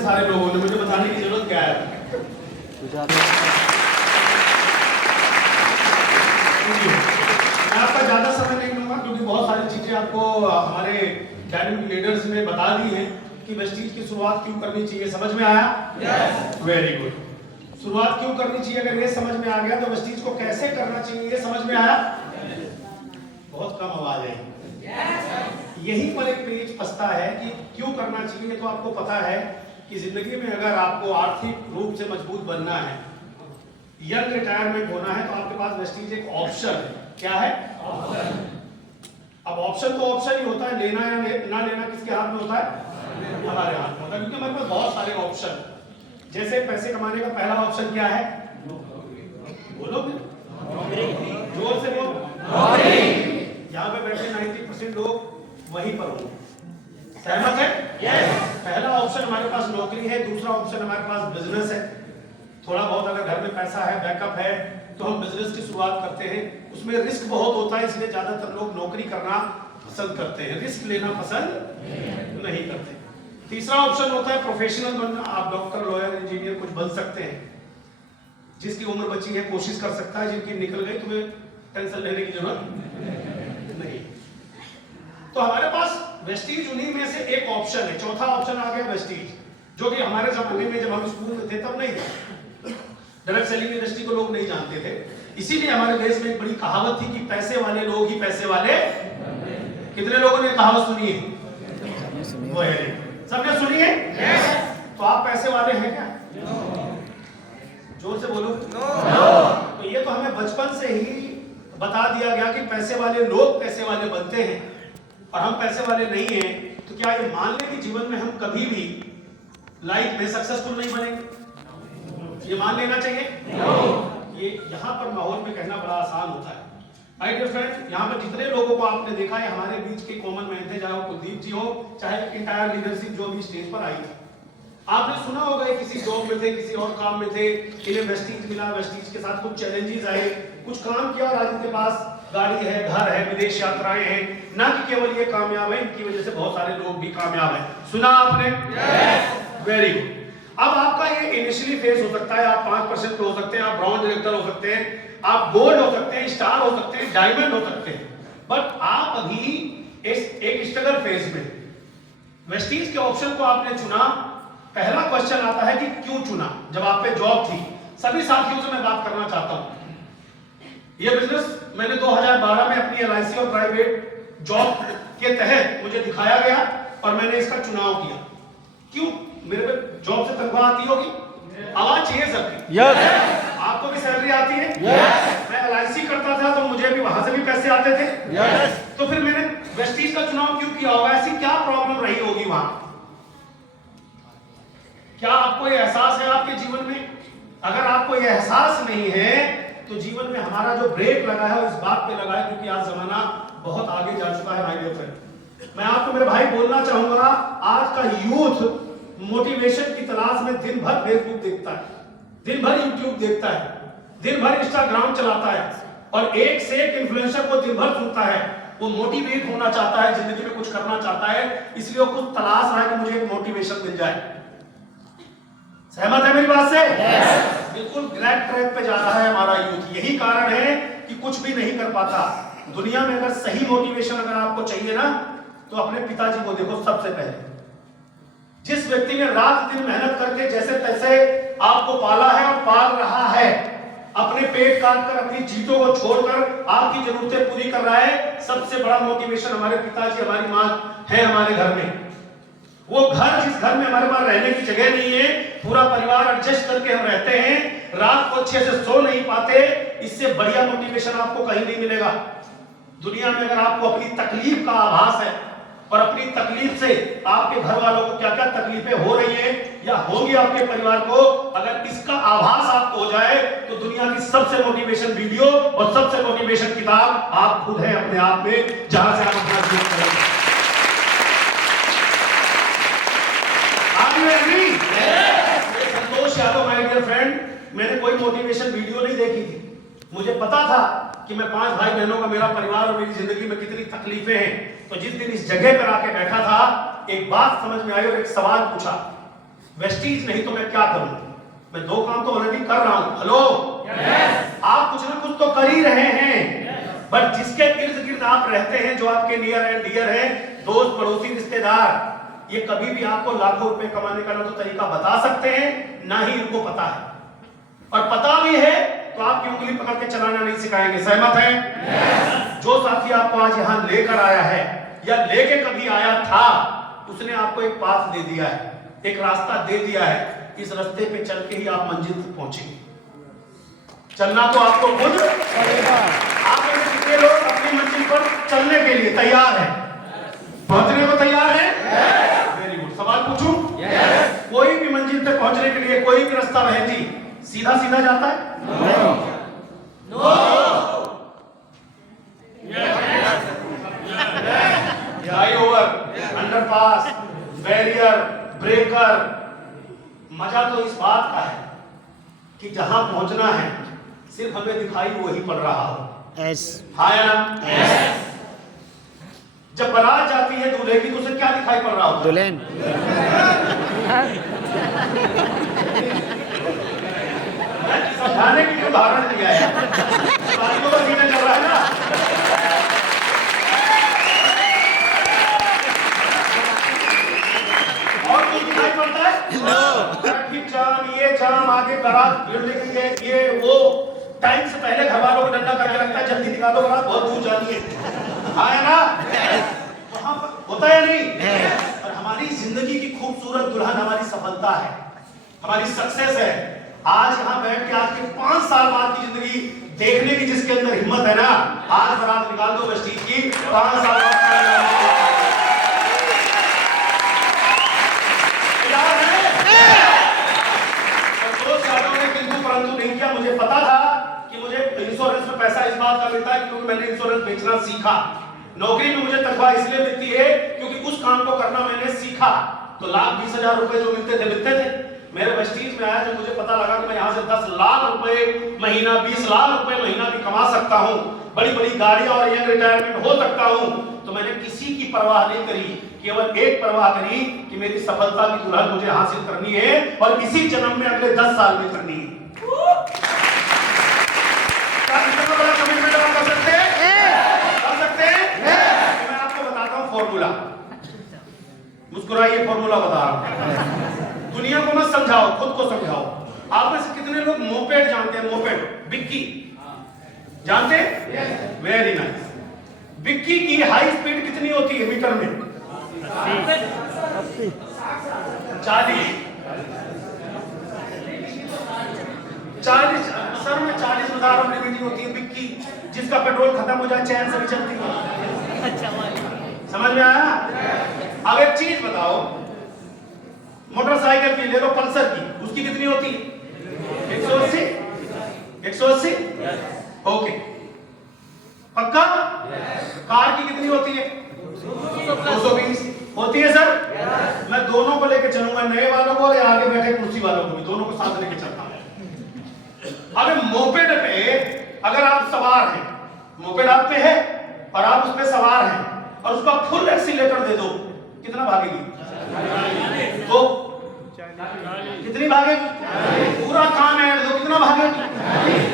इतने सारे लोगों ने, मुझे बताने की जरूरत क्या है? मैं आपका ज्यादा समय नहीं लूंगा क्योंकि बहुत सारी चीजें आपको हमारे डायनेमिक लीडर्स ने बता दी हैं कि वेस्टीज की शुरुआत क्यों करनी चाहिए। समझ में आया? यस। Very good. शुरुआत क्यों करनी चाहिए, अगर ये समझ में आ गया तो वेस्टीज को कैसे करना चाहिए ये समझ में आया? बहुत कम आवाज है। यहीं पर एक पेज फंसता है कि क्यों करना चाहिए। तो आपको पता है कि जिंदगी में अगर आपको आर्थिक रूप से मजबूत बनना है, यंग रिटायरमेंट होना है, तो आपके पास वेस्टीज एक ऑप्शन है। क्या है? ऑप्शन। अब ऑप्शन तो ऑप्शन ही होता है, लेना या ना लेना किसके हाथ में होता है? हमारे हाथ में होता है, क्योंकि हमारे पास बहुत सारे ऑप्शन। जैसे पैसे कमाने का पहला ऑप्शन क्या है? बोलो जोर से बोलो। यहाँ पे बैठे 90% लोग वहीं पर होंगे। सहमत है? यस। पहला ऑप्शन हमारे पास नौकरी है, दूसरा ऑप्शन हमारे पास बिजनेस है। थोड़ा बहुत अगर घर में पैसा है, बैकअप है, तो हम बिजनेस की शुरुआत करते हैं। उसमें रिस्क बहुत होता है, इसलिए ज्यादातर लोग नौकरी करना पसंद करते हैं, रिस्क लेना पसंद नहीं करते। तीसरा ऑप्शन होता है प्रोफेशनल बनना। आप डॉक्टर, लॉयर, इंजीनियर कुछ बन सकते हैं। जिसकी उम्र बची है कोशिश कर सकता है, जिनकी निकल गई तुम्हें टेंशन लेने की जरूरत नहीं। तो हमारे पास वेस्टीज उन्हीं में से एक ऑप्शन है। चौथा ऑप्शन आ गया वेस्टीज, जो कि हमारे जमाने में जब हम स्कूल में थे तब नहीं था। डायरेक्ट सेलिंग इंडस्ट्री को लोग नहीं जानते थे, इसीलिए हमारे देश में एक बड़ी कहावत थी कि पैसे वाले लोग ही पैसे वाले। कितने लोगों ने कहावत सुनी है? सबने सुनी है? तो आप पैसे वाले हैं क्या? जोर से बोलो। तो ये तो हमें बचपन से ही बता दिया गया कि पैसे वाले लोग पैसे वाले बनते हैं और हम पैसे वाले नहीं हैं। तो क्या ये मान लें कि जीवन में हम कभी भी लाइफ में सक्सेसफुल नहीं बनेंगे? ये मान लेना चाहिए। ये यहाँ पर माहौल में कहना बड़ा आसान होता है। माय डियर फ्रेंड, यहाँ पर जितने लोगों को आपने देखा है हमारे बीच के कॉमन मैन थे, चाहे वो कुलदीप जी हो, चाहे इंटायर लीडरशिप जो भी स्टेज पर आई थी। आपने सुना होगा किसी जॉब में थे, किसी और काम में थे, इन्हें वेस्टीज मिला, वेस्टीज के साथ कुछ चैलेंजेस आए, कुछ काम किया और आज इनके पास गाड़ी है, घर है, विदेश यात्राएं हैं। ना कि केवल ये कामयाब है, इनकी वजह से बहुत सारे लोग भी कामयाब हैं। सुना आपने? Very good. अब आपका ये इनिशियली फेज हो सकता है, आप 5% पे हो सकते हैं, आप ब्राउन डायरेक्टर हो सकते हैं, आप गोल्ड हो सकते हैं, स्टार हो सकते हैं, डायमंड हो सकते हैं, बट आप अभी एक स्ट्रगल फेज में। वेस्टीज के ऑप्शन को आपने चुना। पहला क्वेश्चन आता है कि क्यों चुना? जब आप पे जॉब थी, सभी साथियों से मैं बात करना चाहता हूं। ये बिजनेस मैंने 2012 में अपनी LIC और प्राइवेट जॉब के तहत मुझे दिखाया गया और मैंने इसका चुनाव किया। क्यों? मेरे पे जॉब से तनख्वाह आती होगी, आवाज चाहिए सबकी। यस। आपको भी सैलरी आती है? यस। मैं LIC करता था तो मुझे भी वहां से भी पैसे आते थे। यस। तो फिर मैंने वेस्टीज का चुनाव क्यों किया होगा? ऐसी क्या प्रॉब्लम रही होगी वहां? क्या आपको ये एहसास है आपके जीवन में? अगर आपको ये एहसास नहीं है तो जीवन में हमारा जो ब्रेक लगा है वो इस बात पे लगा है क्योंकि आज जमाना बहुत आगे जा चुका है। माय डियर फ्रेंड, मैं आपको मेरे भाई बोलना चाहूंगा, आज का यूथ मोटिवेशन की तलाश में दिन भर फेसबुक देखता है, दिन भर यूट्यूब देखता है, दिन भर इंस्टाग्राम चलाता है और एक से एक इन्फ्लुएंसर को दिन भर सुनता है। वो मोटिवेट होना चाहता है, जिंदगी में कुछ करना चाहता है, इसलिए वो कुछ तलाश रहा है कि मुझे एक मोटिवेशन मिल जाए। सहमत है मेरी बात से? बिल्कुल ग्रेट ट्रैक पे जा रहा है हमारा यूथ। यही कारण है कि कुछ भी नहीं कर पाता दुनिया में। अगर सही मोटिवेशन अगर आपको चाहिए ना, तो अपने पिताजी को देखो। सबसे पहले जिस व्यक्ति ने रात दिन मेहनत करके जैसे तैसे आपको पाला है और पाल रहा है, अपने पेट काट कर, अपनी चीजों को छोड़कर आपकी जरूरतें पूरी कर रहा है, सबसे बड़ा मोटिवेशन हमारे पिताजी, हमारी माँ है हमारे घर में। वो घर, जिस घर में हमारे पास रहने की जगह नहीं है, पूरा परिवार एडजस्ट करके हम रहते हैं, रात को अच्छे से सो नहीं पाते, इससे बढ़िया मोटिवेशन आपको कहीं नहीं मिलेगा दुनिया में। अगर आपको अपनी तकलीफ का आभास है और अपनी तकलीफ से आपके घर वालों को क्या क्या तकलीफें हो रही हैं या होगी आपके परिवार को, अगर इसका आभास आपको हो जाए तो दुनिया की सबसे मोटिवेशन वीडियो और सबसे मोटिवेशन किताब आप खुद हैं अपने आप में, जहां से आप अपना जीवन करेंगे। Santosh Yadav, my dear friend, मैंने कोई मोटिवेशन वीडियो नहीं देखी थी। मुझे पता था कि मैं 5 भाई बहनों का मेरा परिवार और मेरी जिंदगी में कितनी तकलीफें हैं। तो जिस दिन इस जगह पर आके बैठा था, एक बात समझ में आई और एक सवाल पूछा, वेस्टीज नहीं तो मैं क्या करूं? मैं दो काम तो ऑलरेडी कर रहा हूं। हेलो, आप कुछ ना कुछ तो कर ही रहे हैं, बट जिसके इर्द गिर्द आप रहते हैं, जो आपके नियर एंड डियर है, दोस्त, पड़ोसी, रिश्तेदार, ये कभी भी आपको लाखों रुपए कमाने का ना तो तरीका बता सकते हैं, ना ही इनको पता है, और पता भी है तो आपकी उंगली पकड़ के चलाना नहीं सिखाएंगे। सहमत है? जो साथी आपको आज यहां लेकर आया है या लेके कभी आया था, उसने आपको एक पाथ दे दिया है, एक रास्ता दे दिया है। इस रास्ते पे चल के ही आप मंजिल तक पहुंचेंगे। चलना तो आपको खुद पड़ेगा। आप में से कितने लोग अपनी मंजिल पर चलने के लिए तैयार हैं? पहुंचने को तैयार हैं? Very good. सवाल पूछूं? कोई भी मंजिल तक पहुंचने के लिए कोई भी रास्ता बहन जी सीधा सीधा जाता है? No. Flyover, underpass, barrier, breaker, मजा तो इस बात का है कि जहां पहुंचना है सिर्फ हमें दिखाई वही पड़ रहा हो। हाँ या ना? जब बारात जाती है दूल्हे की तो उसे क्या दिखाई पड़ रहा होता है? दुल्हन। समझाने के लिए उदाहरण दिया है, शादियों का सीजन चल रहा है ना। और कुछ दिखाई पड़ता है? ट्रैफिक जाम, ये जाम, आगे बारात भीड़ लगी है, ये वो, टाइम से पहले घर वालों को डंडा करके रखता है, जल्दी निकाल दो बारात बहुत दूर जानी है। हाँ है ना? वहां पर होता है नहीं? और हमारी जिंदगी की खूबसूरत दुल्हन हमारी सफलता है, हमारी सक्सेस है। आज यहाँ बैठ के आपके 5 साल बाद की जिंदगी देखने की जिसके अंदर हिम्मत है ना, आज बारात निकाल दो वेस्टीज की, 5 साल बाद परंतु नहीं किया। मुझे पता था कि मुझे इंश्योरेंस में पैसा इस बात का मिलता है क्योंकि मैंने इंश्योरेंस बेचना सीखा। नौकरी में मुझे तनख्वाह इसलिए मिलती है क्योंकि उस काम को करना मैंने सीखा। तो लाख 20,000 रुपए जो मिलते थे। मेरे वेस्टीज में आया जब मुझे पता लगा कि मैं यहाँ से 10 लाख रुपए महीना, 20 लाख रुपए महीना भी कमा सकता हूँ, बड़ी बड़ी गाड़ियां और यंग रिटायरमेंट हो सकता हूँ, तो मैंने किसी की परवाह नहीं करी, केवल एक परवाह करी कि मेरी सफलता की दुल्हन मुझे हासिल करनी है और इसी जन्म में अगले 10 साल में करनी है। कितना बड़ा कमिटमेंट आप कर सकते हैं? मैं आपको बताता हूं फॉर्मूला। मुस्कुराइए, फॉर्मूला बता रहा हूं। दुनिया को मत समझाओ, खुद को समझाओ। आप में से कितने लोग मोपेड जानते हैं? मोपेड, बिक्की जानते हैं? Very nice. बिक्की की हाई स्पीड कितनी होती है मीटर में? 40 सर में 40 बता रहा हूं लिमिट होती है बिक्की, जिसका पेट्रोल खत्म हो जाए चैन से भी चलती है। समझ में आया? अब एक चीज बताओ, मोटरसाइकिल की ले लो, पल्सर की, उसकी कितनी होती है? 180 180 ओके, पक्का? कार की कितनी होती है? 220 होती है सर। मैं दोनों को लेकर चलूंगा, नए वालों को या आगे बैठे कुर्सी वालों को भी, दोनों को साथ लेकर चलता हूं। अब मोपेड पे अगर आप सवार हैं, मोपेड आप पे है और आप उस पे सवार हैं और उसका फुल एक्सीलेटर दे दो, कितना भागेगी? तो कितनी भागेगी? पूरा काम ऐड दो, कितना भागेगी?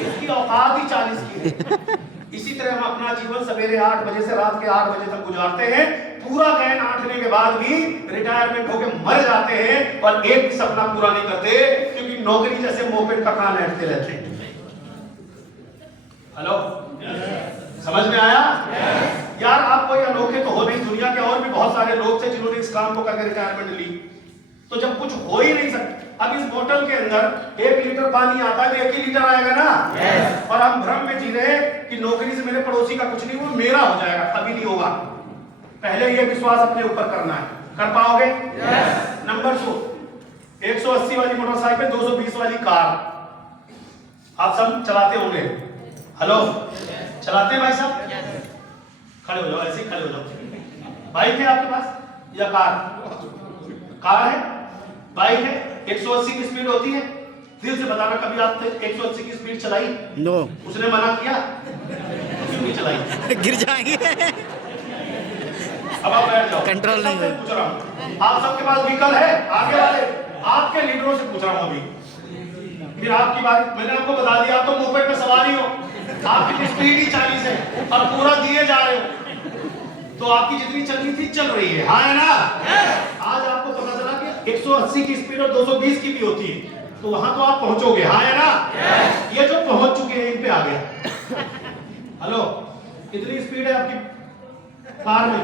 उसकी औकात ही 40 की है। इसी तरह हम अपना जीवन सवेरे 8 बजे से रात के 8 बजे तक गुजारते हैं, पूरा गैन आंटने के बाद भी रिटायरमेंट होकर मर जाते हैं और एक भी सपना पूरा नहीं करते क्योंकि नौकरी जैसे मोपेड का कान ऐंठते रहते हैं। हेलो, समझ में आया? यार आप कोई अनोखे तो हो नहीं, दुनिया के और भी बहुत सारे लोग थे जिन्होंने इस काम को करके रिटायरमेंट ली। तो जब कुछ हो ही नहीं सकता, अब इस बोतल के अंदर 1 लीटर पानी आता है तो 1 ही लीटर आएगा ना। और हम भ्रम में जी रहे कि नौकरी से मेरे पड़ोसी का कुछ नहीं, वो मेरा हो जाएगा, कभी नहीं होगा। पहले ये विश्वास अपने ऊपर करना है। कर पाओगे? नंबर 2, 180 वाली मोटरसाइकिल, 220 वाली कार, आप सब चलाते होंगे। हेलो, चलाते हैं भाई साहब? खड़े हो जाओ, ऐसे ही खड़े हो जाओ। बाइक है आपके पास या कार? कार है, बाइक है, 180 की स्पीड होती है। दिल से बताना, कभी आपने 180 की स्पीड चलाई? नो। उसने मना किया? क्यों नहीं चलाई? गिर जाएंगे। अब आप बैठ जाओ, कंट्रोल नहीं है। पूछ रहा हूं, आप सबके पास व्हीकल है? आगे वाले आपके लीडरों से पूछ रहा हूं अभी, फिर आपकी बारी। मैंने आपको बता दिया, आप तो मोपेड पे सवार ही हो, आपकी स्पीड ही 40 है और पूरा दिए जा रहे हो, तो आपकी जितनी चलनी थी चल रही है, हाँ है ना? आज आपको पता चला कि 180 की स्पीड और 220 की भी होती है, तो वहां तो आप पहुंचोगे, हाँ है ना? ये जो पहुंच चुके हैं इन पे आ गया। हेलो, कितनी स्पीड है आपकी कार में?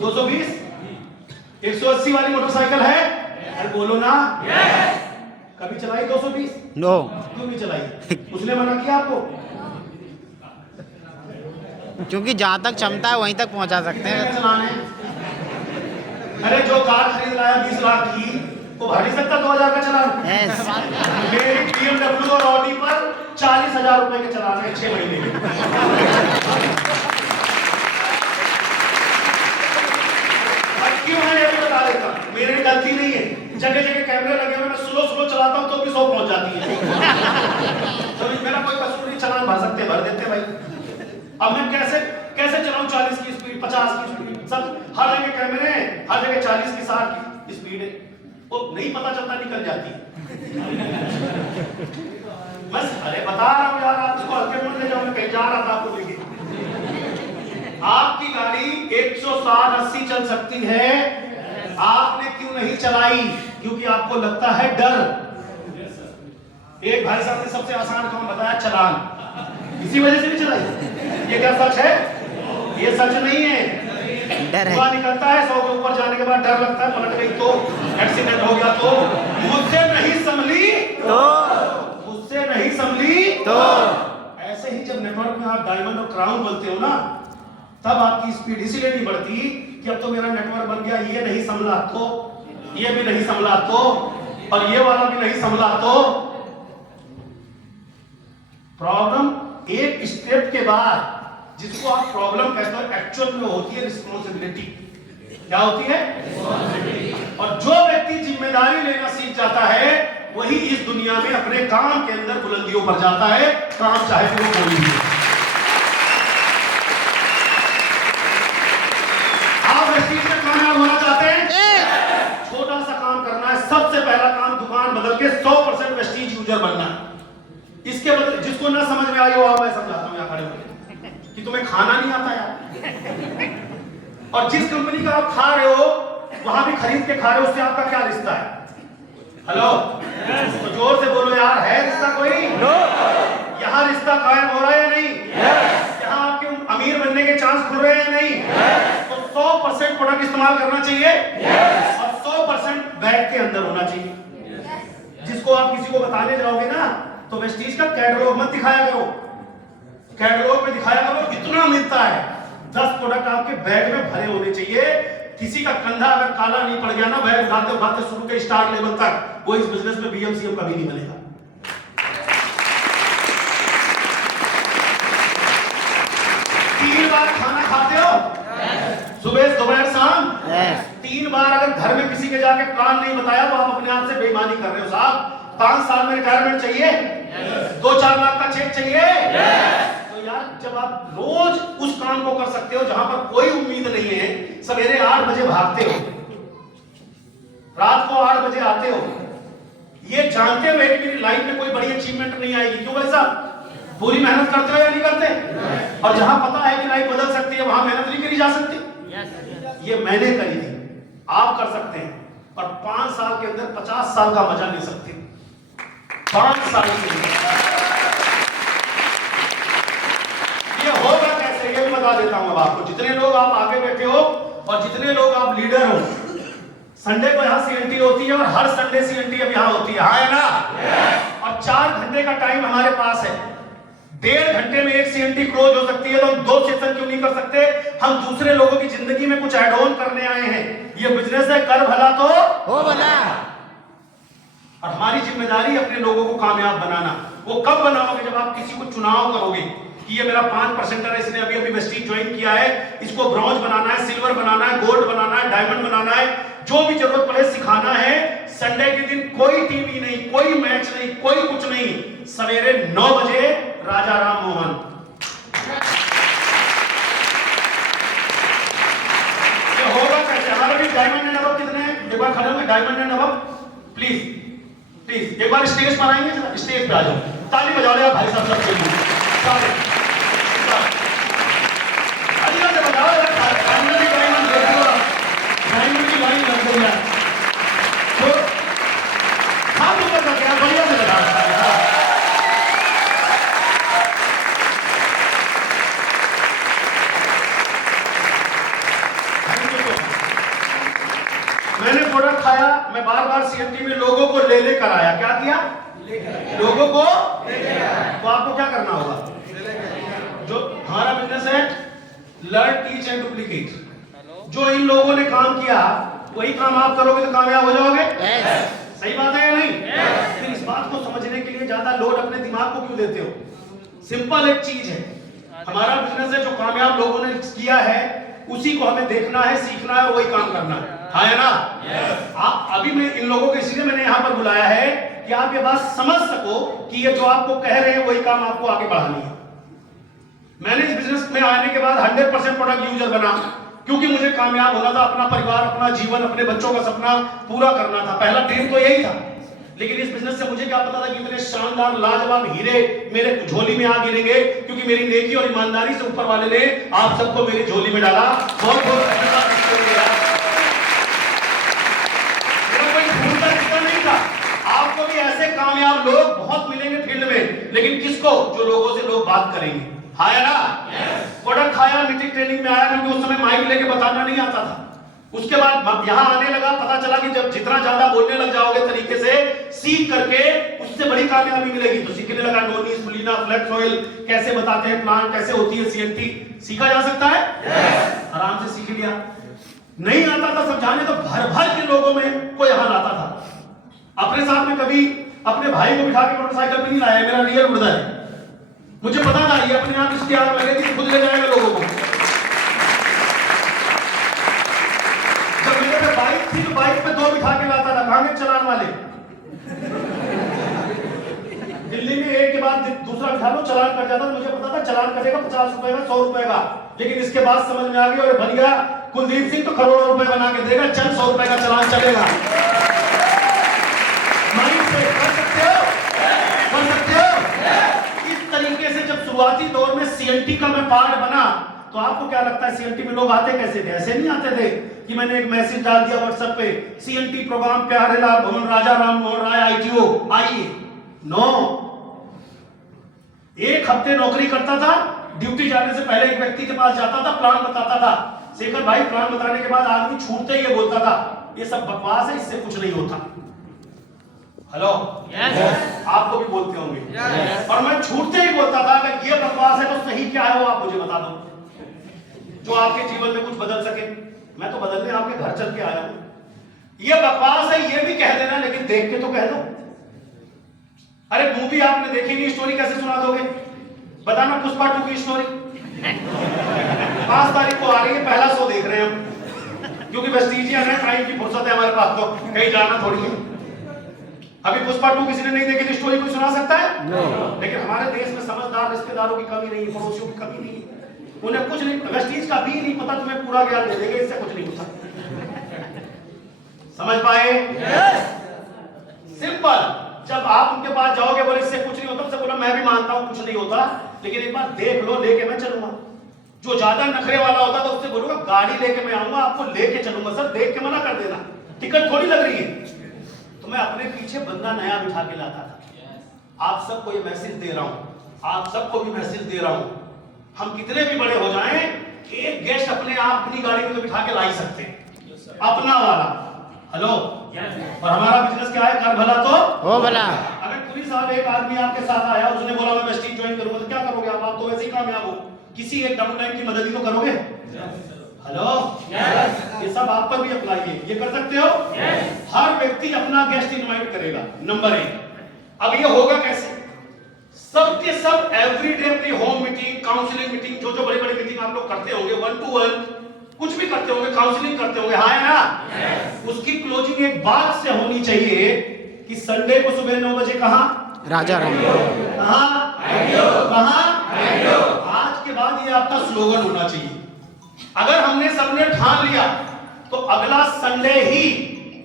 220? 180 वाली मोटरसाइकिल है? अरे बोलो ना। कभी चलाई 220? नो। क्यों नहीं चलाई? उसने मना किया आपको? क्योंकि जहाँ तक क्षमता है वहीं तक पहुँचा सकते हैं। चलाने, अरे जो कार खरीद लाया 20 लाख की, वो भर नहीं सकता 2000 का चलान? मेरी BMW और ऑडी पर 40,000 रुपए के चलान है 6 महीने के। क्यों है ये भी बता देता, मेरी गलती नहीं है, जगह जगह कैमरे लगे हुए, मैं स्लो चलाता हूं तो भी 100 पहुंच जाती है। तो मेरा कोई कसूर नहीं, चलान भर सकते, भर देते भाई। अब मैं कैसे चलाऊं 40 की स्पीड, 50 की स्पीड, सब हर जगह कैमरे हैं, हर जगह 40 की 60 की स्पीड है, वो नहीं पता चलता, निकल जाती है। बस अरे बता रहा हूं यार, आपको हल्के में ले जाओ, मैं कहीं जा रहा था आपको लेके। आपकी गाड़ी 160-80 चल सकती है, आपने क्यों नहीं चलाई? क्योंकि आपको लगता है डर। एक भाई साहब ने सबसे आसान काम बताया, चलान, इसी वजह से नहीं चलाई। ये क्या सच है? ये सच नहीं है, डर धुआं है। निकलता है 100 के ऊपर जाने के बाद, डर लगता है पलट गई तो, एक्सीडेंट हो गया तो, मुझसे नहीं संभली तो, मुझसे नहीं संभली तो। ऐसे ही जब नेटवर्क में आप डायमंड और क्राउन बोलते हो ना, तब आपकी स्पीड इसीलिए नहीं बढ़ती कि अब तो मेरा नेटवर्क बन गया, ये नहीं संभला तो, ये भी नहीं संभला तो, और ये वाला भी नहीं संभला तो। प्रॉब्लम एक स्टेप के बाद, जिसको आप प्रॉब्लम कहते हो, एक्चुअल में होती है रिस्पॉन्सिबिलिटी। क्या होती है? और जो व्यक्ति जिम्मेदारी लेना सीख जाता है, वही इस दुनिया में अपने काम के अंदर बुलंदियों पर जाता है, काम चाहे वो कोई भी। आप इस चीज में कामयाब होना चाहते हैं? छोटा सा काम करना है, सबसे पहला काम, दुकान बदल के 100% वेस्टीज यूजर बनना। इसके बदले जिसको ना समझ में आई हो, मैं समझाता हूं यहाँ खड़े होकर कि तुम्हें खाना नहीं आता यार, और जिस कंपनी का आप खा रहे हो वहां भी खरीद के खा रहे हो, उससे आपका क्या रिश्ता है? हेलो, तो जोर से बोलो यार, है रिश्ता कोई? यहाँ रिश्ता कायम हो रहा है या नहीं? यहाँ आपके अमीर बनने के चांस खुल रहे हैं या नहीं? तो 100% प्रोडक्ट इस्तेमाल करना चाहिए और 100% बैग के अंदर होना चाहिए। जिसको आप किसी को बताने जाओगे ना, तो वेस्टीज का कैटलॉग मत दिखाया करो, कैटलॉग में दिखाया करो इतना मिलता है। 10 प्रोडक्ट आपके बैग में भरे होने चाहिए। किसी का कंधा अगर काला नहीं पड़ गया ना, बैग उठाते उठाते शुरू के स्टार लेवल तक, वो इस बिजनेस में बीएमसीएम कभी नहीं बनेगा। तीन बार खाना खाते हो, सुबह दोपहर शाम, 3 बार अगर घर में किसी के जाके प्लान नहीं बताया, तो आप अपने आप से बेईमानी कर रहे हो साहब। 5 साल में रिटायरमेंट चाहिए, 2-4 लाख का चेक चाहिए। तो यार, जब आप रोज उस काम को कर सकते हो जहां पर कोई उम्मीद नहीं है, सवेरे 8 बजे भागते हो, रात को 8 बजे आते हो, ये जानते हुए कि मेरी लाइफ में कोई बड़ी अचीवमेंट नहीं आएगी, क्यों भाई साहब? पूरी मेहनत करते हो या नहीं करते? और जहां पता है कि लाइफ बदल सकती है, वहां मेहनत नहीं करी जा सकती। ये मैंने करी थी, आप कर सकते हैं, और 5 साल के अंदर 50 साल का मजा ले सकते हैं। 5 साल के अंदर ये होगा कैसे, ये भी बता देता हूं अब आपको। जितने लोग आप आगे बैठे हो और जितने लोग आप लीडर हो, संडे को यहाँ सीएनटी होती है और हर संडे सीएनटी अब यहाँ होती है, हाँ है ना? और 4 घंटे का टाइम हमारे पास है, 1.5 घंटे में एक सीएनटी क्लोज हो सकती है, तो हम 2 सेशन क्यों नहीं कर सकते? हम दूसरे लोगों की जिंदगी में कुछ ऐड ऑन करने आए हैं। ये बिजनेस है, कर भला तो हो भला, और हमारी जिम्मेदारी अपने लोगों को कामयाब बनाना। वो कब बनाओगे? जब आप किसी को चुनाव करोगे कि ये मेरा 5% है, इसने अभी अभी वेस्टीज ज्वाइन किया है, इसको ब्रॉन्ज बनाना है, सिल्वर बनाना है, गोल्ड बनाना है, डायमंड बनाना है, जो भी जरूरत पड़े सिखाना है। संडे के दिन कोई टीवी नहीं, कोई मैच नहीं, कोई कुछ नहीं, सवेरे 9 बजे राजा राम मोहन। ये होगा कैसे? हमारे भी डायमंड एंड अबव कितने हैं? एक बार खड़े होंगे, diamond and above please please एक बार स्टेज पर आएंगे, स्टेज पे आ जाओ, ताली बजा रहे भाई साहब सबके लिए सारे अजीब से बजाओ यार, फाइनली डायमंड देख लो, डायमंड की लाइन लग गई यार, तो हाथ ऊपर करके यार बढ़िया से बजाओ। मैंने प्रोडक्ट खाया, मैं बार बार सीएमटी में लोगों को ले लेकर आया, क्या किया? लोगों को तो आपको क्या करना होगा? जो हमारा बिजनेस है लर्न टीच एंड डुप्लीकेट, जो इन लोगों ने काम किया वही काम आप करोगे तो कामयाब हो जाओगे। सही बात है या नहीं? फिर इस बात को समझने के लिए ज्यादा लोड अपने दिमाग को क्यों देते हो? सिंपल एक चीज है, हमारा बिजनेस है, जो कामयाब लोगों ने किया है उसी को हमें देखना है, सीखना है और वही काम करना है, हाँ है ना? आप अभी मैं इन लोगों को इसलिए मैंने यहाँ पर बुलाया है कि आप ये बात समझ सको कि ये जो आपको कह रहे हैं वही काम आपको आगे बढ़ानी है। मैंने इस बिजनेस में आने के बाद 100% प्रोडक्ट यूजर बना, क्योंकि मुझे कामयाब होना था, अपना परिवार, अपना जीवन, अपने बच्चों का सपना पूरा करना था, पहला ड्रीम तो यही था। लेकिन इस बिजनेस से मुझे क्या पता था कि इतने शानदार लाजवाब हीरे मेरे झोली में आ गिरेंगे, क्योंकि मेरी नेकी और ईमानदारी से ऊपर वाले ने आप सबको मेरी झोली में डाला। बहुत बहुत धन्यवाद इसके लिए यार। मेरा कोई ढूंढता कितना नहीं था, आपको भी ऐसे कामयाब लोग बहुत मिलेंगे फील्ड में, लेकिन किसको? जो लोगों से लोग बात करेंगे, हाँ या ना? प्रोडक्ट खाया, मीटिंग ट्रेनिंग में आया, क्योंकि उस समय माइक लेके बताना नहीं आता था। उसके बाद यहाँ आने लगा, पता चला कि जब जितना ज्यादा बोलने लग जाओगे तरीके से, सीख करके उससे बड़ी कामयाबी मिलेगी। तो सीखने लगा नोनी, स्पुलिना, फ्लेक्स ऑयल कैसे बताते हैं, प्लांट कैसे होती है, सीएनटी सीखा जा सकता है, आराम से सीख लिया। नहीं आता था समझाने तो भर भर के लोगों में कोई हाल आता था। अपने साथ में कभी अपने भाई को बिठा के मोटरसाइकिल पे नहीं लाया, मेरा रियल ब्रदर है, मुझे पता था ये अपने आप इसकी आग लगे कि खुद ले जाएगा लोगों को। जब मेरे पे बाइक थी तो बाइक पे 2 बिठा के लाता था, भागे चलान वाले। दिल्ली में एक के बाद दूसरा बिठा लो, चलान कट जाता, मुझे पता था चलान कटेगा 50 रुपए का, 100 रुपए का। लेकिन इसके बाद समझ में आ गया और बन गया कुलदीप सिंह तो करोड़ों रुपए बना के देगा, चल 100 रुपए का चलान चलेगा। माइंड से कर सकते हो, कर सकते हो। इस तरीके से जब शुरुआती दौर में सीएनटी का मैं पार्ट बना, तो आपको क्या लगता है सीएनटी में लोग आते कैसे थे? ऐसे नहीं आते थे कि मैंने एक मैसेज डाल दिया व्हाट्सएप पे, सीएनटी प्रोग्राम प्यारेलाल भवन राजा राम मोहन राय आईटीओ आइए। नो, 1 हफ्ते नौकरी करता था, ड्यूटी जाने से पहले एक व्यक्ति के पास जाता था, प्लान बताता था। शेखर भाई, प्लान बताने के बाद आदमी छूटते ही ये बोलता था, ये सब बकवास है, इससे कुछ नहीं होता। हेलो, आपको भी बोलते होंगे। और मैं छूटते ही बोलता था अगर ये बकवास है तो सही क्या है वो आप मुझे बता दो, जो आपके जीवन में कुछ बदल सके। मैं तो बदलने आपके घर चल के आया हूं। ये बकवास है ये भी कह देना, लेकिन देख के तो कह दो। अरे मूवी आपने देखी नहीं, स्टोरी कैसे सुना दोगे? बताना पुष्पा 2 की स्टोरी। 5 तारीख को आ रही है, पहला शो देख रहे हैं हम, क्योंकि वेस्टिजियन है, टाइम की फुर्सत है हमारे पास, तो कहीं जाना थोड़ी है। अभी पुष्पा 2 किसी ने नहीं देखी तो स्टोरी कोई सुना सकता है? लेकिन हमारे देश में समझदार रिश्तेदारों की कमी नहीं है, पड़ोसियों की कमी नहीं है, उन्हें कुछ नहीं, वेस्टीज का भी नहीं पता, तुम्हें पूरा ज्ञान दे देंगे, इससे कुछ नहीं होता। समझ पाए? सिंपल। जब आप उनके पास जाओगे बोले इससे कुछ नहीं होता, बोला मैं भी मानता हूं कुछ नहीं होता, लेकिन एक बार देख लो, लेके मैं चलूंगा। जो ज्यादा नखरे वाला होता तो उससे बोलूंगा गाड़ी लेके मैं आऊंगा, आपको लेके चलूंगा, सर देख के मना कर देना, टिकट थोड़ी लग रही है। तो मैं अपने पीछे बंदा नया बिठा के लाता था। आप सबको ये मैसेज दे रहा हूं, आप सबको भी मैसेज दे रहा हूं, हम कितने भी बड़े हो जाएं, एक गेस्ट अपने आप अपनी गाड़ी में तो बिठा के ला ही सकते हैं, अपना वाला। हेलो, और हमारा बिजनेस क्या है? कर भला तो हो भला। अगर पुलिस साहब एक आदमी आपके साथ आया, उसने बोला मैं वेस्टीज ज्वाइन करूंगा, तो क्या करोगे आप? तो वैसे ही कामयाब हो, किसी एक डाउनलाइन की मदद ही तो करोगे। हेलो, ये सब आप पर भी अप्लाई है, ये कर सकते हो। हर व्यक्ति अपना गेस्ट इनवाइट करेगा, नंबर 1। अब ये होगा कैसे? सबके सब एवरीडे अपनी होम मीटिंग, काउंसलिंग मीटिंग, जो बड़ी बड़ी मीटिंग आप लोग करते होंगे, 1 to 1 कुछ भी करते होंगे, काउंसलिंग करते होंगे, हाँ है ना? उसकी क्लोजिंग एक बात से होनी चाहिए कि संडे को सुबह 9 बजे कहाँ? राजा राम। कहाँ? आज के बाद ये आपका स्लोगन होना चाहिए। अगर हमने सबने ठान लिया तो अगला संडे ही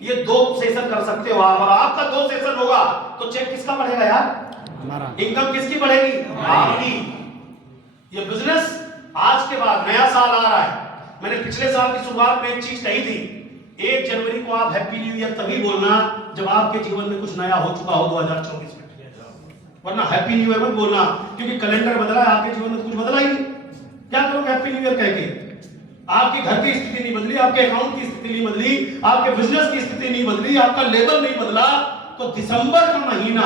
ये 2 सेशन कर सकते हो आप, और आपका 2 सेशन होगा तो चेक किसका बढ़ेगा यार? हमारा। इनकम किसकी बढ़ेगी? आपकी। ये बिजनेस आज के बाद नया साल आ रहा है, मैंने पिछले साल की शुरुआत में एक चीज कही थी, 1 जनवरी को आप हैप्पी न्यू ईयर तभी बोलना जब आपके जीवन में कुछ नया हो चुका हो 2024 में, वरना हैप्पी न्यू ईयर मत बोलना, क्योंकि कैलेंडर बदला है, आपके जीवन में कुछ बदला ही नहीं। क्या करोगे हैप्पी न्यू ईयर कह के? आपके घर की स्थिति नहीं बदली, आपके अकाउंट की स्थिति नहीं बदली, आपके बिजनेस की स्थिति नहीं बदली, आपका लेवल नहीं बदला, तो दिसंबर का महीना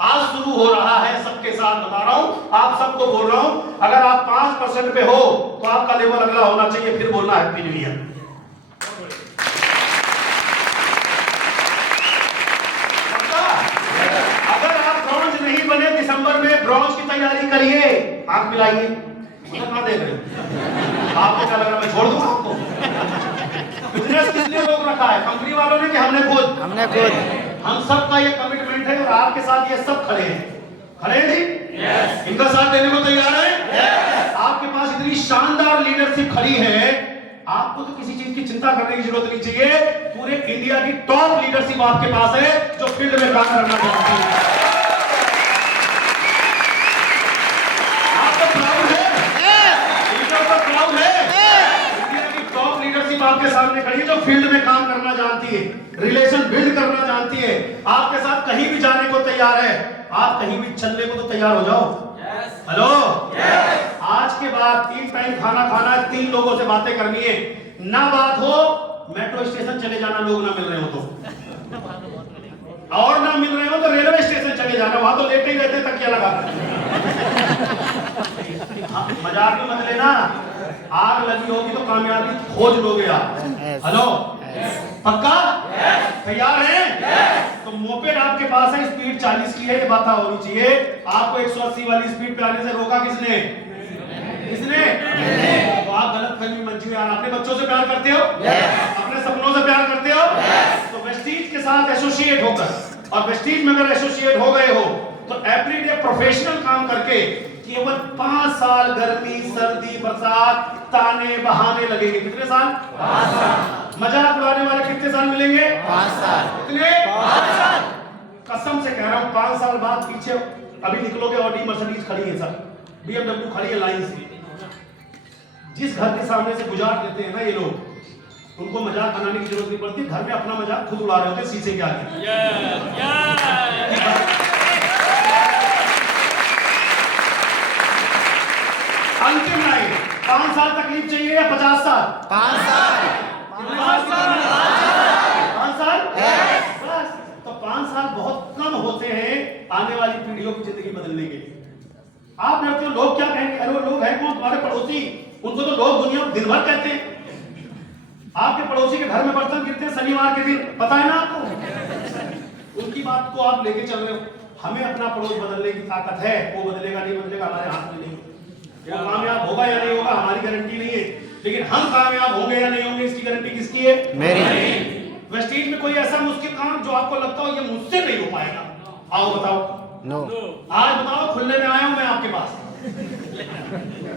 आज शुरू हो रहा है, सबके साथ बता रहा हूं, आप सबको बोल रहा हूं, अगर आप 5% पे हो तो आपका लेवल अगला होना चाहिए, फिर बोलना हैप्पी न्यू ईयर। अगर आप ब्रॉन्ज नहीं बने दिसंबर में, ब्रॉन्ज की तैयारी करिए, आंख मिलाइए, कहां देख रहे हो? आपको क्या लग रहा है मैं छोड़ दूंगा आपको? बिजनेस किस लिए रोक रखा है? कंपनी वालों ने कि हमने खुद? हम सबका ये कमिटमेंट है, और आपके साथ ये सब खड़े हैं। खड़े हैं जी? yes. इनका साथ देने को तैयार है? yes. आपके पास इतनी शानदार लीडरशिप खड़ी है, आपको तो किसी चीज की चिंता करने की जरूरत नहीं चाहिए। पूरे इंडिया की टॉप लीडरशिप आपके पास है जो फील्ड में काम करना चाहती है। आपको प्राउड है? इंडिया का प्राउड है? इंडिया की टॉप लीडरशिप आपके सामने खड़ी है जो फील्ड में काम करना जानती है, रिलेशन बिल्ड करना जानती है, आपके साथ कहीं भी जाने को तैयार है। आप कहीं भी चलने को तो तैयार हो जाओ। हेलो, आज के बाद 3 टाइम खाना खाना है, 3 लोगों से बातें करनी है, ना बात हो मेट्रो स्टेशन चले जाना, लोग ना मिल रहे हो तो, और ना मिल रहे हो तो रेलवे स्टेशन चले जाना, वहां तो लेटे ही रहते तकिया लगा। मजाक में मत लेना, आग लगी होगी तो कामयाबी खोज लोगे आप। हेलो, पक्का? तैयार हैं? तो मोपेड आपके पास है, स्पीड 40 की है, ये बात होनी चाहिए। आपको 180 वाली स्पीड पे आने से रोका किसने? किसने? तो आप गलत फहमी मत जिए। अपने बच्चों से प्यार करते हो? अपने सपनों से प्यार करते हो? तो वेस्टीज के साथ एसोसिएट होकर, और वेस्टीज में अगर एसोसिएट हो गए हो तो एवरीडे प्रोफेशनल काम करके केवल 5 साल गर्मी सर्दी बरसात ताने बहाने लगेंगे। कितने साल? 5 साल। मजाक उड़ाने वाले कितने साल मिलेंगे? 5 साल। कितने? 5 साल। कसम से कह रहा हूं, 5 साल बाद पीछे अभी निकलोगे, ऑडी मर्सिडीज खड़ी है, सर BMW खड़ी है लाइन से, जिस घर के सामने से गुजार देते हैं ना ये लोग, उनको मजाक बनाने की जरूरत नहीं पड़ती, घर में अपना मजाक खुद उड़ा रहे होते शीशे के आगे। अंतिम लाइन, 5 साल तकलीफ चाहिए या 50 साल? 5 साल। 5 साल? बस। तो 5 साल बहुत कम होते हैं आने वाली पीढ़ियों की जिंदगी बदलने के लिए। आप डरते हो लोग क्या कहेंगे? अरे वो लोग हैं कौन? तुम्हारे पड़ोसी, उनको तो लोग दुनिया दिन भर कहते हैं। आपके पड़ोसी के घर में बर्तन गिरते हैं शनिवार के दिन, पता है ना आपको? उनकी बात को आप लेके चल रहे हो। हमें अपना पड़ोस बदलने की ताकत है, वो बदलेगा नहीं बदलेगा हमारे हाथ में नहीं। वो कामयाब होगा या नहीं होगा हमारी गारंटी नहीं है, लेकिन हम कामयाब होंगे या नहीं होंगे इसकी गारंटी किसकी है? मेरी। वेस्टीज में कोई ऐसा मुश्किल काम जो आपको लगता हो ये मुझसे नहीं हो पाएगा, आओ बताओ। नो। आज बताओ, खुलने में आया हूं मैं आपके पास।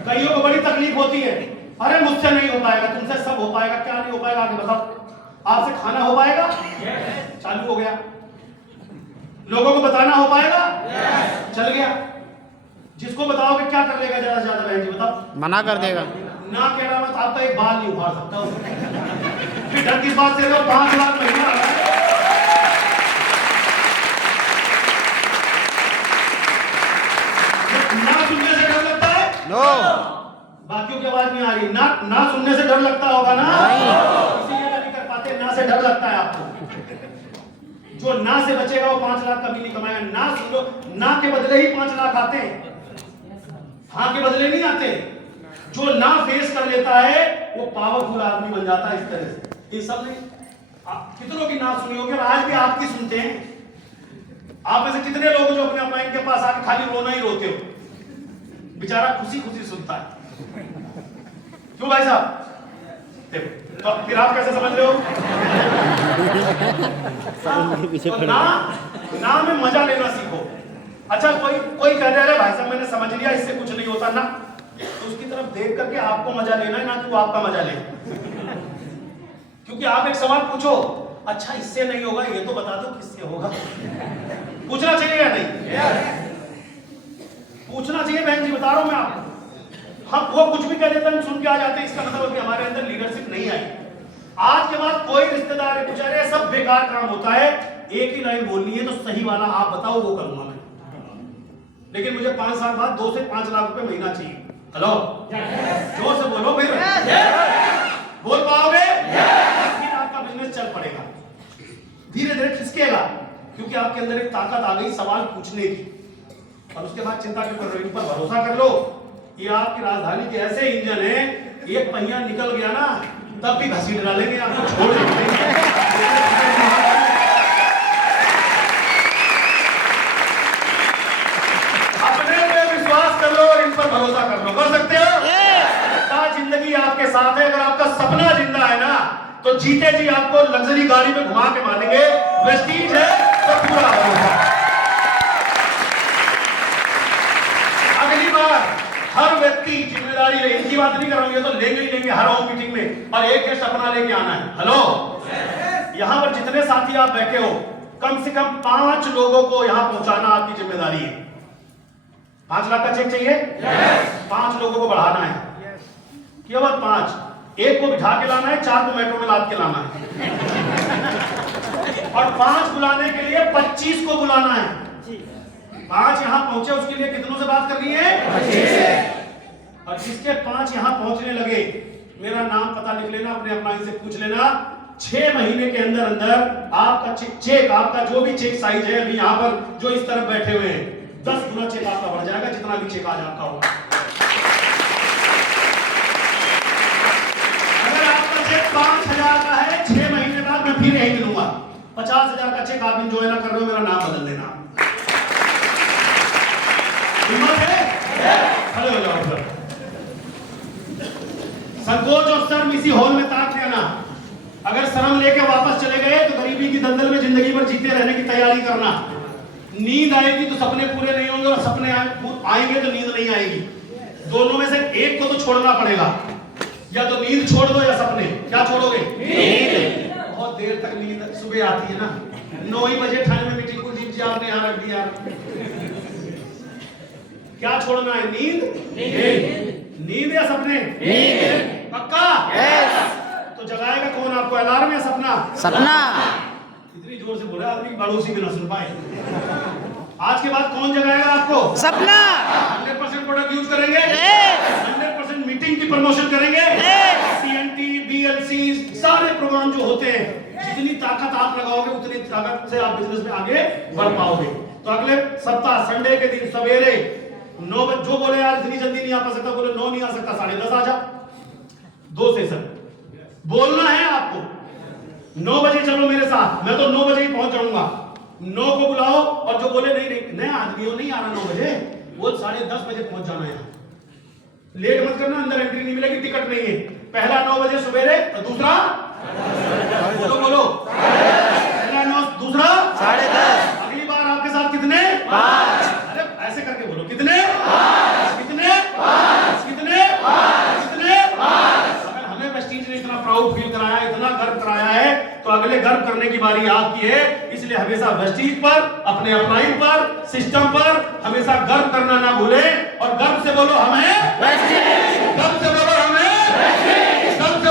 कईयों को बड़ी तकलीफ होती है, अरे मुझसे नहीं हो पाएगा, तुमसे सब हो पाएगा। क्या नहीं हो पाएगा आगे बताओ। आपसे खाना हो पाएगा? चालू हो गया। लोगों को बताना हो पाएगा? चल गया। जिसको बताओगे क्या कर लेगा ज्यादा से ज्यादा? बहन जी बताओ। मना कर देगा। ना कह रहा मत, आपका एक बाल नहीं उखाड़ सकता। फिर डर किस बात से? 5 लाख महीना आ रहा है। ना सुनने से डर लगता है? नो। बाकियों की आवाज नहीं आ रही। ना सुनने से डर लगता होगा ना? इसीलिए नहीं कर पाते, ना से डर लगता है आपको। जो ना से बचेगा वो 5 लाख कभी नहीं कमाएगा। ना सुनो, ना के बदले ही 5 लाख आते हैं, हाँ के बदले नहीं आते। जो ना फेस कर लेता है वो पावरफुल आदमी बन जाता है। इस तरह से ये सब नहीं। कितनों की ना सुनी होगी और आज भी आपकी सुनते हैं। आप में से कितने लोग जो अपने अपना इनके पास आके खाली रोना ही रोते हो? बेचारा खुशी खुशी सुनता है। क्यों भाई साहब? देखो तो फिर आप कैसे समझ रहे हो? तो ना में मजा लेना सीखो। अच्छा कोई कह रहा है भाई साहब मैंने समझ लिया इससे कुछ नहीं होता ना, तो उसकी तरफ देख करके आपको मजा लेना है, ना कि वो आपका मजा ले। क्योंकि आप एक सवाल पूछो, अच्छा इससे नहीं होगा, ये तो बता दो किससे होगा। पूछना चाहिए या नहीं? पूछना चाहिए बहन जी, बता रहा हूं मैं आपको। हम वो कुछ भी कह देते हैं, सुन के आ जाते हैं, इसका मतलब कि हमारे अंदर लीडरशिप नहीं आई। आज के बाद कोई रिश्तेदार है कुछ अरे सब बेकार काम होता है, एक ही लाइन बोलनी है तो सही वाला आप बताओ, वो करूंगा मैं। लेकिन मुझे 5 साल बाद 2 से 5 लाख रुपए महीना चाहिए। हेलो, जोर से बोलो फिर, बोल पाओगे? फिर आपका बिजनेस चल पड़ेगा, धीरे धीरे खिसकेगा, क्योंकि आपके अंदर एक ताकत आ गई सवाल पूछने की। और उसके बाद चिंता क्यों कर रहे हो, इन पर भरोसा कर लो। ये आपकी राजधानी के ऐसे इंजन है, एक पहिया निकल गया ना तब भी घसीट डालेंगे, आपको छोड़ देंगे। अपने पे विश्वास कर लो और इन पर भरोसा कर लो। कर सकते हो? जिंदगी आपके साथ है। अगर आपका सपना जिंदा है ना तो जीते जी आपको लग्जरी गाड़ी में घुमा के मानेंगे। वेस्टीज है तो पूरा भरोसा। अगली बार हर व्यक्ति जिम्मेदारी ले, इनकी बात नहीं कर रहा हूं, ये तो लेंगे ही लेंगे हर होम मीटिंग में, और एक गेस्ट अपना लेके आना है। हेलो, यहां पर जितने साथी आप बैठे हो, कम से कम 5 लोगों को यहां पहुंचाना आपकी जिम्मेदारी है। 5 लाख का चेक चाहिए? 5 लोगों को बढ़ाना है। केवल 5, एक को बिठा के लाना है, 4 को मेट्रो में लाद के लाना है, और 5 बुलाने के लिए 25 को बुलाना है। 5 यहां पहुंचे, उसके लिए कितनों से बात करनी है? 25। और जिसके 5 यहां पहुंचने लगे, मेरा नाम पता लिख लेना, अपने अपना से पूछ लेना। 6 महीने के अंदर अंदर आपका चेक, आपका जो भी चेक साइज है अभी यहां पर जो इस तरफ बैठे हुए हैं, 10 गुना चेक आपका बढ़ जाएगा, जितना भी चेक आज आपका होगा। अगर आपका चेक 5000 का है, 6 महीने बाद मैं फिर यही गिनूंगा। 50,000 का चेक आप इंजॉय ना कर रहे हो, मेरा नाम बदल देना। हिम्मत है? खड़े हो जाओ सर। संकोच और शर्म इसी हॉल में ताक लेना। अगर शर्म लेके वापस चले गए तो गरीबी की दलदल में जिंदगी भर जीते रहने की तैयारी करना। नींद आएगी तो सपने पूरे नहीं होंगे, और सपने आएंगे तो नींद नहीं आएगी। दोनों में से एक को तो छोड़ना पड़ेगा, या तो नींद छोड़ दो या सपने। क्या छोड़ोगे? नींद। बहुत देर तक नींद सुबह आती है ना, 9 ही बजे ठंड में मीटिंग को जीप जी आपने यहाँ रख दिया। क्या छोड़ना है? नींद। नींद या सपने? नींद। पक्का? तो जगाएगा कौन आपको, अलार्म या सपना? सपना। इतनी जोर से बोला आदमी पड़ोसी भी ना सुन पाए। आज के बाद कौन जगाएगा आपको? सपना। 100% प्रोडक्ट यूज करेंगे, 100% मीटिंग की प्रमोशन करेंगे, CNT, BLC सारे प्रोग्राम जो होते हैं, जितनी ताकत आप लगाओगे उतनी ताकत से आप बिजनेस में आगे बढ़ पाओगे। तो अगले सप्ताह संडे के दिन सवेरे 9 बजे, जो बोले यार इतनी जल्दी नहीं आ सकता, बोले 9 नहीं आ सकता, 10:30 आ जा। 2 सेशन बोलना है आपको। 9 बजे चलो मेरे साथ, मैं तो 9 बजे ही पहुंच जाऊंगा। 9 को बुलाओ, और जो बोले नहीं नया आदमी हो नहीं आ रहा 9 बजे, वो 10:30 बजे पहुंच जाना है। लेट मत करना, अंदर एंट्री नहीं मिलेगी, टिकट नहीं है। पहला 9 बजे सवेरे, तो दूसरा बोलो पहला 9, दूसरा 10:30। अगली बार आपके साथ कितने? 5। अरे ऐसे करके बोलो, कितने? 5। कितने? 5। कितने? 5। कितने? 5। अगर हमें वेस्टीज ने इतना प्राउड फील कराया, इतना गर्व कराया है, तो अगले गर्व करने की बारी आपकी है। इसलिए हमेशा वेस्टीज पर, अपने अपलाइन पर, सिस्टम पर हमेशा गर्व करना ना भूलें, और गर्व से बोलो हमें वेस्टीज, गर्व से बोलो हमें वेस्टीज, गर्व से